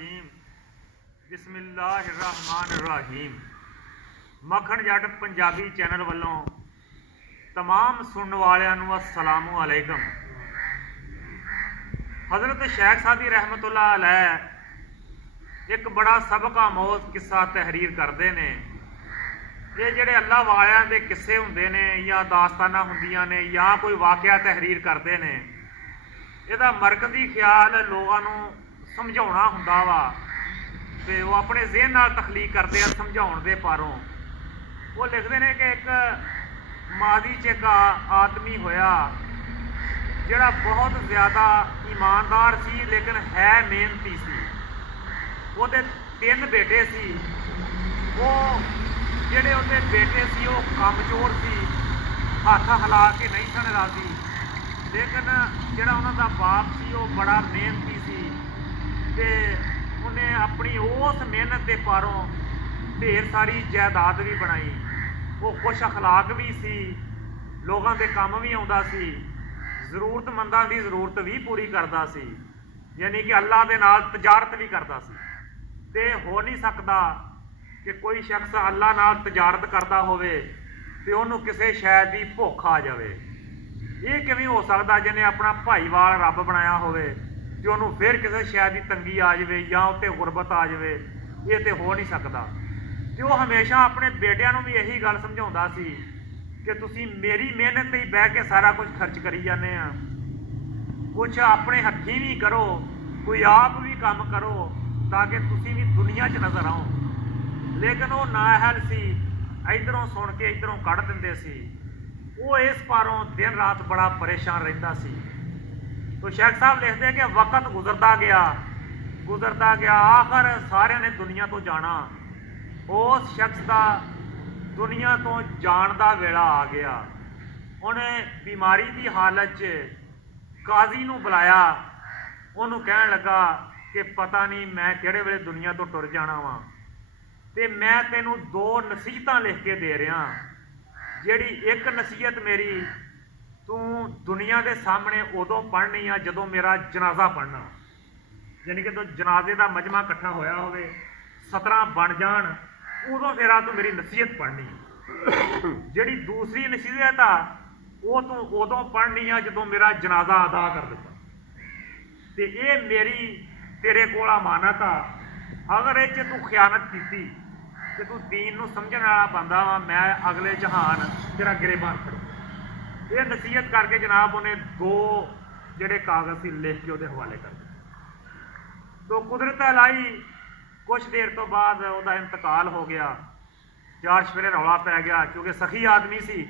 रजीम बिस्मिल्लाहिर्रहमानिर्रहीम। मक्खन जट पंजाबी चैनल वालों तमाम सुनने वालों अस्सलामु अलैकुम। हज़रत शेख सादी रहमतुल्लाह अलैह एक बड़ा सबका मौज किस्सा तहरीर करते हैं। ये जोड़े अल्लाह वालियां दे किस्से हुंदे ने या दास्ताना हुंदियां ने या कोई वाक़या तहरीर करते हैं, इहदा मरकज़ी ख्याल लोगों नूं समझाउणा हुंदा वा ते वो अपने ज़हन नाल तखलीक करते हैं समझाउण दे पारों। वो लिखते हैं कि एक मादी च एक आदमी होया जिहड़ा बहुत ज़्यादा ईमानदार सी लेकिन है मेहनती सी। ਉਹਦੇ 3 बेटे सी। वो ਜਿਹੜੇ ਉਹਦੇ बेटे सी वो कमजोर सी, हथ हिला के नहीं सन राजी, लेकिन ਜਿਹੜਾ ਉਹਨਾਂ ਦਾ बाप सी वो बड़ा मेहनती सी ते उन्हें अपनी उस मेहनत के पारों ढेर सारी जायदाद भी बनाई। वो खुश अखलाक भी सी, लोगों के काम भी आउंदा सी, जरूरतमंदां की जरूरत भी पूरी करता सी, यानी कि अल्लाह के नाल तजारत भी करता सी। ते हो नहीं सकता कि कोई शख्स अल्लाह नाल तजारत करता होवे ते उहनूं किसी शै दी भुख आ जाए। ये किवें हो सकता जिन्हें अपना भाईवाल रब बनाया होवे ते उहनूं फिर किसी शै दी तंगी आ जाए या उत्ते गुरबत आ जाए? ये तो हो नहीं सकता। तो वह हमेशा अपने बेटियां नूं भी यही गल समझाउंदा सी कि तुसीं मेरी मेहनत ते ही बह के सारा कुछ खर्च करी जाने आ, कुछ अपने हत्थीं भी करो, कोई आप भी काम करो ताकि तुसीं भी दुनिया च नज़र आओ। लेकिन वो नाअहल सी, इधरों सुन के इधरों कढ़ दिंदे सी। वो इस पारों दिन रात बड़ा परेशान रहिंदा सी। तो शेख साहब लिखते हैं कि वक्त गुजरता गया, आखिर सारे ने दुनिया तो जाना। उस शख्स का दुनिया तो जान का वेला आ गया। उन्हें बीमारी की हालत च काजी नूं बुलाया, उन्होंने कहन लगा कि पता नहीं मैं किहड़े वेले दुनिया तो टुर जाना वा, ते मैं तेनों 2 नसीहतां लिख के दे रहा। जिहड़ी एक नसीहत मेरी तू दुनिया के सामने उदों पढ़नी आ जदों मेरा जनाजा पढ़ना, यानी कि तो जनाजे का मजमा इकट्ठा होया होवे, 17 बन जान, उदों फिर तू मेरी नसीहत पढ़नी। जिहड़ी दूसरी नसीहत आ वो तू उदों पढ़नी आ जदों मेरा जनाजा अदा कर दिता। ते ये मेरी तेरे कोल अमानत आ, अगर ये तू खयानत की तो तू दीन नूं समझण वाला बंदा वा, मैं अगले जहान तेरा गिरेबान फड़ू। ये नसीहत करके जनाब उन्हें 2 जिहड़े कागज़ सी लिख के उहदे हवाले कर दिते। तो कुदरत लाई कुछ देर तो बाद उहदा इंतकाल हो गया। 4 सवेरे रौला पै गया क्योंकि सखी आदमी सी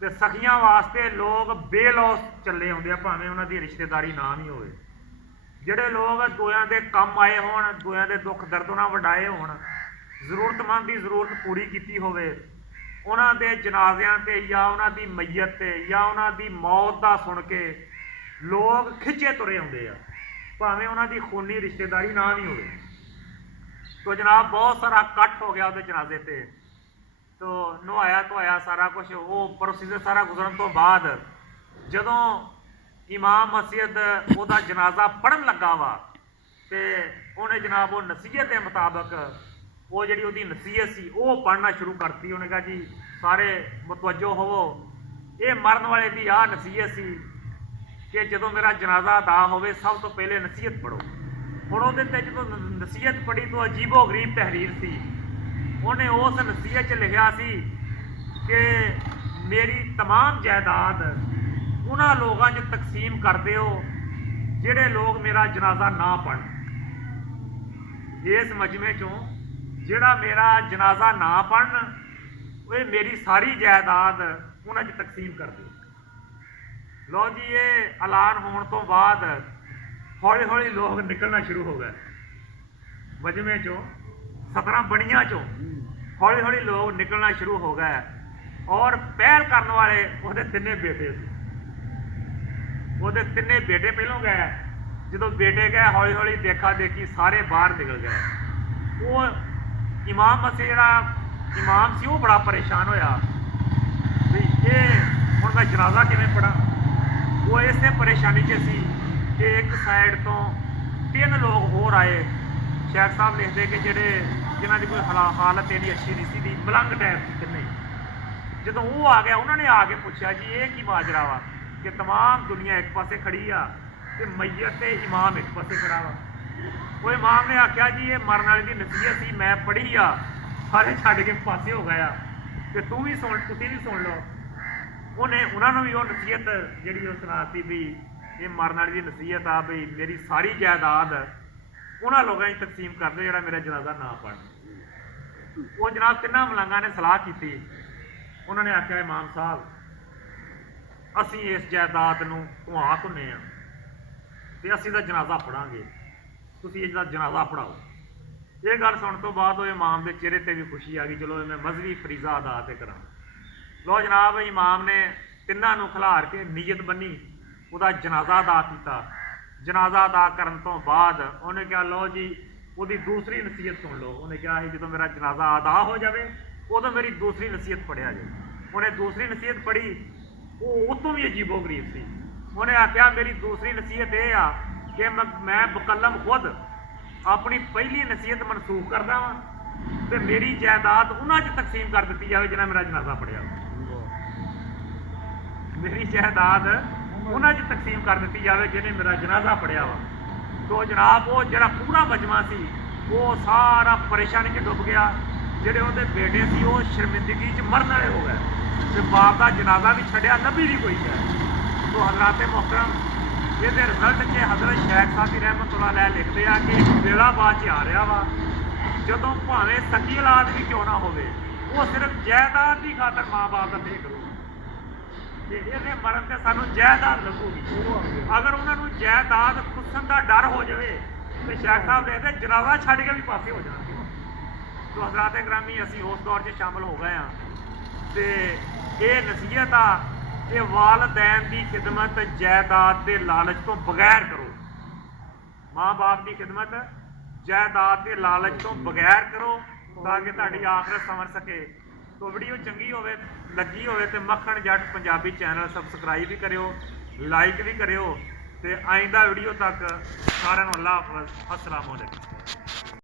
ते सखियां वास्ते लोग बेलौस चले आउंदे आ, भावें उन्हां दी रिश्तेदारी ना भी होवे। जिहड़े लोग दोयां दे कम आए होण, दोयां दे दुख दर्द उन्हां वडाए होण, जरूरतमंद की जरूरत पूरी की होवे, उन्हां दे जनाजियां ते या उन्हां दी मैयत ते या उन्हां दी मौत दा सुन के लोग खिच्चे तुरे आउंदे आ, भावें उन्हां दी खूनी रिश्तेदारी ना भी होवे। तो जनाब बहुत सारा कट हो गया उहदे जनाजे ते। तो नहाया धोया सारा कुछ वो प्रोसीजर सारा गुजरन तो बाद जदों इमाम मस्जिद उहदा जनाजा पढ़न लगा वा ते उन्हें जनाब वो नसीहत के मुताबिक वो जी उसकी नसीहत सी वो पढ़ना शुरू करती। उन्हें कहा जी सारे मुतवज्जो होवो, ये मरन वाले की आ नसीहत सी कि जदों मेरा जनाजा अदा होवे सब तो पहले नसीहत पढ़ो। हुण उहदे ते जदों नसीहत पढ़ी तो अजीबो गरीब तहरीर सी। उन्हें उस नसीहत च लिखिया सी कि मेरी तमाम जायदाद उन्हां लोगों च तकसीम कर दिओ जिहड़े लोग मेरा जनाजा ना पढ़न। इस मजमे चों जिहड़ा मेरा जनाजा ना पढ़न वो मेरी सारी जायदाद उन्हां च तकसीम कर दिओ। लो जी ये ऐलान होने तो बाद हौली हौली लोग निकलना शुरू हो गए मजमे चों, 17 बनियां चों हौली हौली लोग निकलना शुरू हो गए। और पहल करने वाले उसके 3 बेटे थे। ਉਹਦੇ 3 बेटे पहलों गए, जो बेटे गए हौली हौली देखा देखी सारे बाहर निकल गए। वो इमाम मसी जिहड़ा इमाम सी वो बड़ा परेशान होया भी ये हुण मैं जनाजा किवें पढ़ा। वो इसे परेशानी च सी कि एक साइड तो 3 लोग होर आए शेख साहब लिखते कि ਜਿਹੜੇ ਜਿਨ੍ਹਾਂ ਦੀ ਕੋਈ ਹਾਲਤ ਇੰਨੀ ਅੱਛੀ ਨਹੀਂ ਸੀ ਦੀ ਮਲੰਗ ਟਾਈਪ ਸੀ ਕਿੰਨੇ ਜਦੋਂ ਉਹ ਆ ਗਿਆ ਉਹਨਾਂ ਨੇ ਆ ਕੇ ਪੁੱਛਿਆ ਜੀ ਇਹ ਕੀ ਮਾਜਰਾ ਵਾ ਕਿ तमाम ਦੁਨੀਆ ਇੱਕ ਪਾਸੇ ਖੜੀ ਆ ਤੇ ਮਈਅਤ ਤੇ ਇਮਾਮ ਇੱਕ ਪਾਸੇ ਖੜਾ ਵਾ ਉਹ ਇਮਾਮ ਨੇ ਆਖਿਆ ਜੀ ਇਹ ਮਰਨ ਵਾਲੇ ਦੀ ਨਸੀਹਤ ਸੀ ਮੈਂ ਪੜ੍ਹੀ ਆ ਸਾਰੇ ਛੱਡ ਕੇ ਪਾਸੇ ਹੋ ਗਿਆ ਤੇ ਤੂੰ ਵੀ ਸੁਣ ਤੁਸੀਂ ਵੀ ਸੁਣ ਲਓ ਉਹਨੇ ਉਹਨਾਂ ਨੂੰ ਵੀ ਉਹ ਨਸੀਹਤ ਜਿਹੜੀ ਉਹ ਸੁਣਾਤੀ ਵੀ ਇਹ ਮਰਨ ਵਾਲੀ ਦੀ ਨਸੀਹਤ ਆ ਵੀ ਮੇਰੀ ਸਾਰੀ ਜਾਇਦਾਦ ਉਹਨਾਂ ਲੋਕਾਂ 'ਚ ਤਕਸੀਮ ਕਰ ਦਿਓ ਜਿਹੜਾ ਮੇਰਾ ਜਨਾਜ਼ਾ ਨਾ ਪੜ੍ਹਨ ਉਹ ਜਨਾਬ ਤਿੰਨਾਂ ਮਲੰਗਾਂ ਨੇ ਸਲਾਹ ਕੀਤੀ ਉਹਨਾਂ ਨੇ ਆਖਿਆ ਇਮਾਮ ਸਾਹਿਬ ਅਸੀਂ ਇਸ ਜਾਇਦਾਦ ਨੂੰ ਧੁਆ ਧੁੰਨੇ ਆ ਤੇ ਅਸੀਂ ਦਾ ਜਨਾਜ਼ਾ ਪੜਾਂਗੇ ਤੁਸੀਂ ਇਹਦਾ ਜਨਾਜ਼ਾ ਪੜਾਓ ਇਹ ਗੱਲ ਸੁਣਨ ਤੋਂ ਬਾਅਦ ਉਹ ਇਮਾਮ ਦੇ ਚਿਹਰੇ ਤੇ ਵੀ ਖੁਸ਼ੀ ਆ ਗਈ ਚਲੋ ਮੈਂ ਮਜ਼ਹਬੀ ਫਰੀਜ਼ਾ ਅਦਾ ਤੇ ਕਰਾਂ ਲੋ ਜਨਾਬ ਇਮਾਮ ਨੇ ਤਿੰਨਾਂ ਨੂੰ ਖਿਲਾਰ ਕੇ ਨੀਅਤ ਬੰਨੀ ਉਹਦਾ ਜਨਾਜ਼ਾ ਅਦਾ ਕੀਤਾ ਜਨਾਜ਼ਾ ਅਦਾ ਕਰਨ ਤੋਂ ਬਾਅਦ ਉਹਨੇ ਕਿਹਾ ਲਓ ਜੀ ਉਹਦੀ ਦੂਸਰੀ ਨਸੀਹਤ ਸੁਣ ਲਓ ਉਹਨੇ ਕਿਹਾ ਸੀ ਜਦੋਂ ਮੇਰਾ ਜਨਾਜ਼ਾ ਅਦਾ ਹੋ ਜਾਵੇ ਉਦੋਂ ਮੇਰੀ ਦੂਸਰੀ ਨਸੀਹਤ ਪੜ੍ਹਿਆ ਜਾਏ ਉਹਨੇ ਦੂਸਰੀ ਨਸੀਹਤ ਪੜ੍ਹੀ ਉਹ ਉਤੋਂ ਵੀ ਅਜੀਬੋ ਗਰੀਬ ਸੀ ਉਹਨੇ ਆਖਿਆ ਮੇਰੀ ਦੂਸਰੀ ਨਸੀਹਤ ਇਹ ਆ ਕਿ ਮੈਂ ਮੁਕੱਲਮ ਖੁਦ ਆਪਣੀ ਪਹਿਲੀ ਨਸੀਹਤ ਮਨਸੂਖ ਕਰਦਾ ਵਾਂ ਤੇ ਮੇਰੀ ਜਾਇਦਾਦ ਉਹਨਾਂ 'ਚ ਤਕਸੀਮ ਕਰ ਦਿੱਤੀ ਜਾਵੇ ਜਿਹਨਾਂ ਮੇਰਾ ਜਨਾਜ਼ਾ ਪੜ੍ਹਿਆ ਮੇਰੀ ਜਾਇਦਾਦ ਉਹਨਾਂ 'ਚ ਤਕਸੀਮ ਕਰ ਦਿੱਤੀ ਜਾਵੇ ਜਿਹਨੇ ਮੇਰਾ ਜਨਾਜ਼ਾ ਪੜ੍ਹਿਆ ਵਾ ਤੋ ਜਨਾਬ ਉਹ ਜਿਹੜਾ ਪੂਰਾ ਮਜਮਾ ਸੀ ਉਹ ਸਾਰਾ ਪਰੇਸ਼ਾਨੀ 'ਚ ਡੁੱਬ ਗਿਆ ਜਿਹੜੇ ਉਹਦੇ ਬੇਟੇ ਸੀ ਉਹ ਸ਼ਰਮਿੰਦਗੀ 'ਚ ਮਰਨ ਵਾਲੇ ਹੋ ਗਏ ਤੇ ਬਾਪ ਦਾ ਜਨਾਜ਼ਾ ਵੀ ਛੱਡਿਆ ਲੱਭੀ ਨਹੀਂ ਕੋਈ ਹੈ ਤੋ ਹਜ਼ਰਾਤ ਮੁਹਤਰਮ ਇਹਦੇ ਰਿਜ਼ਲਟ 'ਚ ਹਜ਼ਰਤ ਸ਼ੇਖ ਸਾਦੀ ਰਹਿਮਤੁल्लाह अलैह ਲਿਖਦੇ ਆ ਕਿ ਇੱਕ ਵੇਲਾ ਬਾਅਦ 'ਚ ਆ ਰਿਹਾ ਵਾ ਜਦੋਂ ਭਾਵੇਂ ਸਕੀ ਔਲਾਦ ਵੀ ਕਿਉਂ ਨਾ ਹੋਵੇ ਉਹ ਸਿਰਫ ਜਾਇਦਾਦ ਦੀ ਖਾਤਰ ਮਾਂ ਬਾਪ ਦਾ ਦੇਖ ਲਓ ਤੇ ਇਹਦੇ ਮਰਨ ਤੇ ਸਾਨੂੰ ਜਾਇਦਾਦ ਲੱਗੂਗੀ ਅਗਰ ਉਹਨਾਂ ਨੂੰ ਜਾਇਦਾਦ ਖੁੱਸਣ ਦਾ ਡਰ ਹੋ ਜਾਵੇ ਤੇ ਸ਼ੇਖ ਸਾਹਿਬ ਲਿਖਦੇ ਜਨਾਜ਼ਾ ਛੱਡ ਕੇ ਵੀ ਪਾਸੇ ਹੋ ਜਾਣਗੇ ਤੋ ਹਜ਼ਰਾਤ ਗ੍ਰਾਮੀ ਅਸੀਂ ਉਸ ਦੌਰ 'ਚ ਸ਼ਾਮਲ ਹੋ ਗਏ ਹਾਂ ਤੇ ਇਹ ਨਸੀਹਤ ਆ ਕਿ ਵਾਲਦੈਨ ਦੀ ਖਿਦਮਤ ਜਾਇਦਾਦ ਦੇ ਲਾਲਚ ਤੋਂ ਬਗੈਰ ਕਰੋ ਮਾਂ ਬਾਪ ਦੀ ਖਿਦਮਤ ਜਾਇਦਾਦ ਦੇ ਲਾਲਚ ਤੋਂ ਬਗੈਰ ਕਰੋ ਤਾਂ ਕਿ ਤੁਹਾਡੀ ਆਖਰਤ ਸੰਵਰ ਸਕੇ ਤੋ ਵੀਡੀਓ ਚੰਗੀ ਹੋਵੇ ਲੱਗੀ ਹੋਵੇ ਤੇ ਮੱਖਣ ਜੱਟ ਪੰਜਾਬੀ ਚੈਨਲ ਸਬਸਕ੍ਰਾਈਬ ਵੀ ਕਰਿਓ ਲਾਈਕ ਵੀ ਕਰਿਓ ਤੇ ਆਇੰਦਾ ਵੀਡੀਓ ਤੱਕ ਸਾਰਿਆਂ ਨੂੰ ਅੱਲਾਹ ਹਾਫਿਜ਼ ਅਸਲਾਮ ਵਾਲੇਕੁਮ